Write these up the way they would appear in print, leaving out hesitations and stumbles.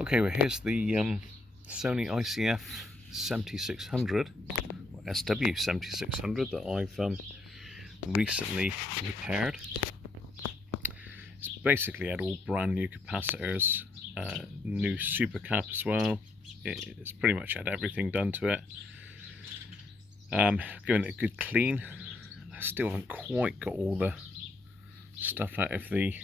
Okay, well here's the Sony ICF-7600 or SW7600 that I've recently repaired. It's basically had all brand new capacitors, new super cap as well. It's pretty much had everything done to it. Giving it a good clean. I still haven't quite got all the stuff out of the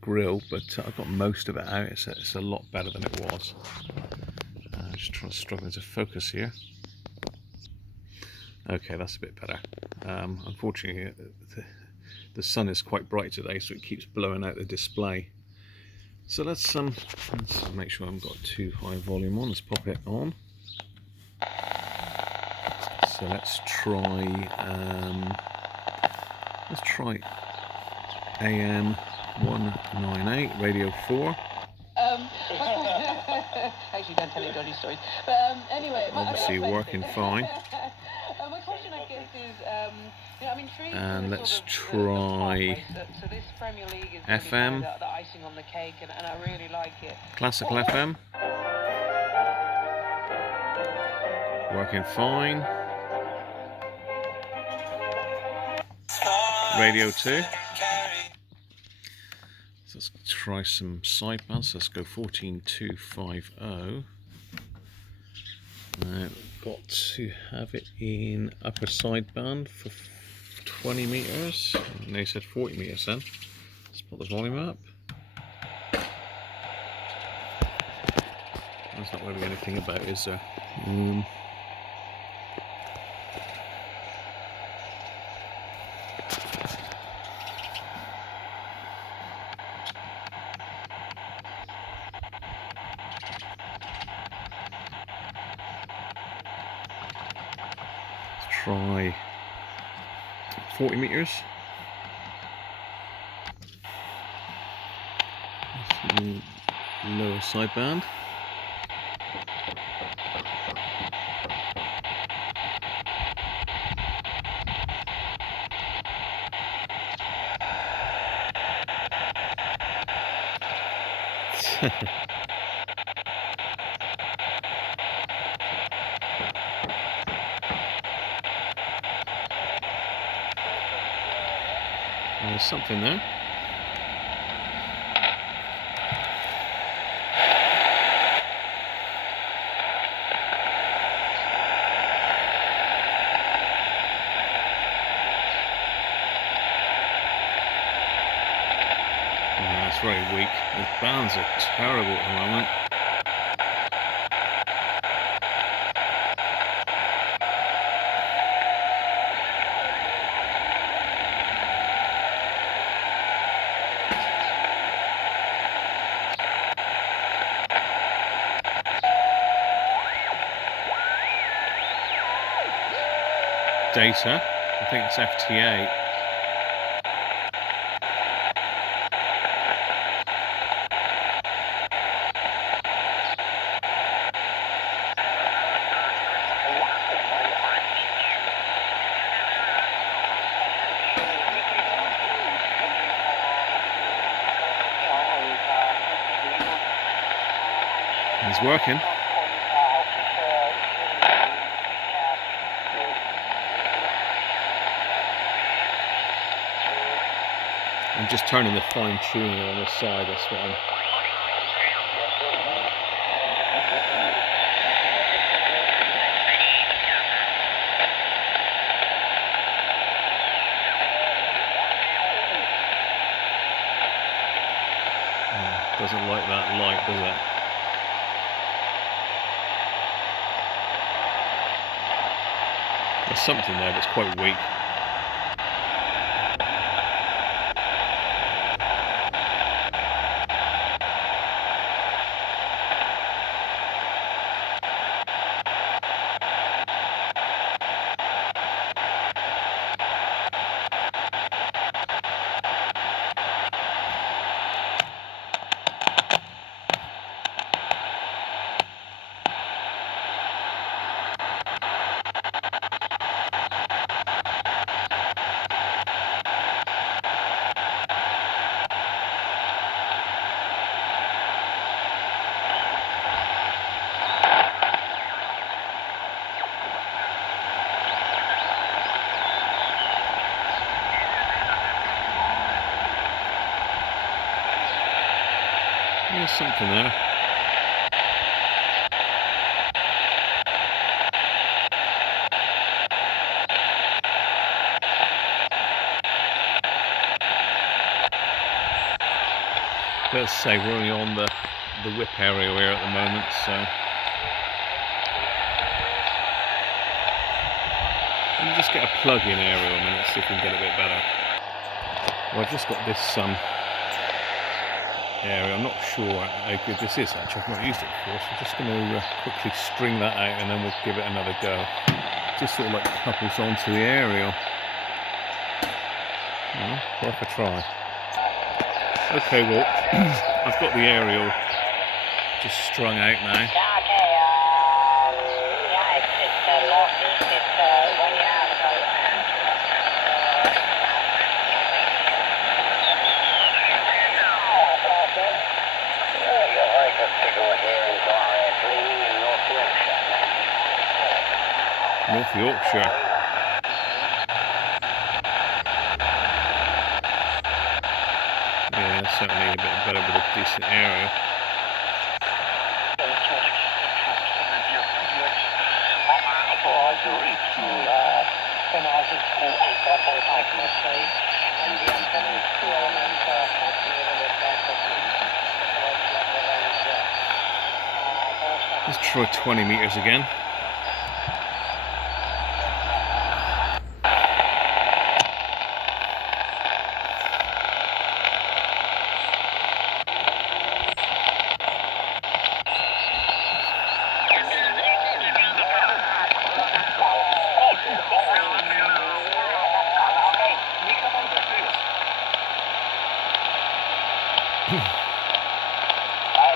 grill, but I've got most of it out. It's a lot better than it was. Just struggling to focus here. Okay, that's a bit better. Unfortunately, the sun is quite bright today, so it keeps blowing out the display. So let's make sure I haven't got too high volume on. Let's pop it on. So let's try AM 198 radio 4. Actually, don't tell any dodgy stories. But anyway, obviously working fine. My question, I guess, is, I'm intrigued. And let's try so this Premier League is FM. Really the icing on the cake, and I really like it. Classical FM. Working fine. Radio 2. So let's try some sidebands. Let's go 14250. Now we've got to have it in upper sideband for 20 meters. And they said 40 meters then. Let's put the volume up. There's not really anything about, is there? Try 40 meters. Lower sideband. There's something there. That's very weak. The bands are terrible at the moment. Data, I think it's FTA. It's working. I'm just turning the fine tuning on the side, that's what I'm... Doesn't like that light, does it? There's something there that's quite weak. There's something there. Let's say we're only on the whip area here at the moment, so let me just get a plug-in area a minute, see if we can get a bit better. Well, I've just got this area. I'm not sure how good this is actually. I've not used it before, so I'm just going to quickly string that out and then we'll give it another go. Just sort of like couples onto the aerial. Worth a try. Okay, well, I've got the aerial just strung out now. Yeah, okay, yeah, it's northeast, it's 1 yard about. You're very good to go here in North Yorkshire. North Yorkshire. Yeah, certainly a bit better with a decent area. Let's try 20 meters again.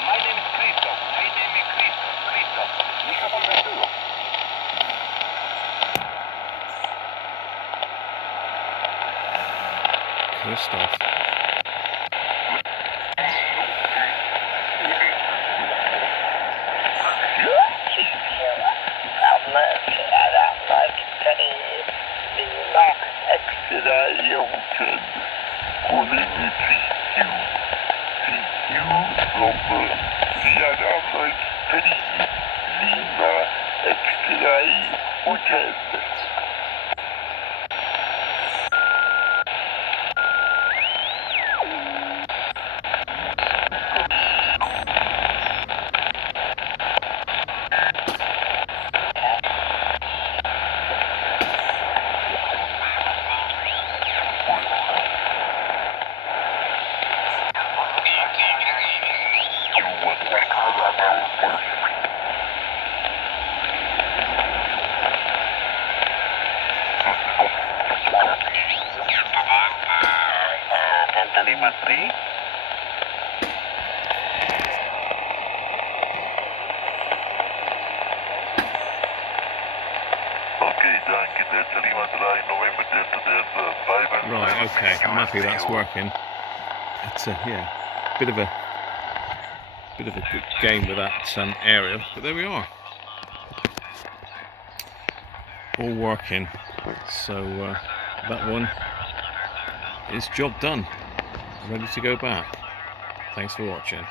My name is Christoph. Christoph. Right, okay, I'm happy that's working. It's yeah, bit of a good game with that aerial, but there we are, all working. So that one is job done, ready to go back. Thanks for watching.